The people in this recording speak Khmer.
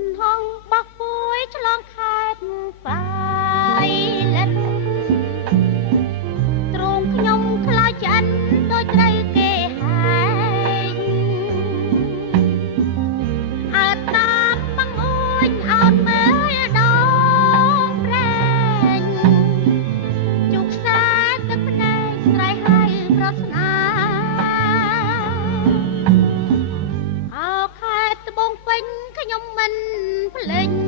នហងបោះពួយឆ្លងខេត្តបាយលិតទ្រង់ខ្ញុំខ្លាចឆ្អិនដូចត្រូវគេហែងអើតាមបងអួយអោនមើលដងប្រែងជុកខ្សែទឹកភ្នែកស្រ័យហើយប្រស្នាអោខេត្តត្បូងពេញខ្ញុំមិនភ្លេច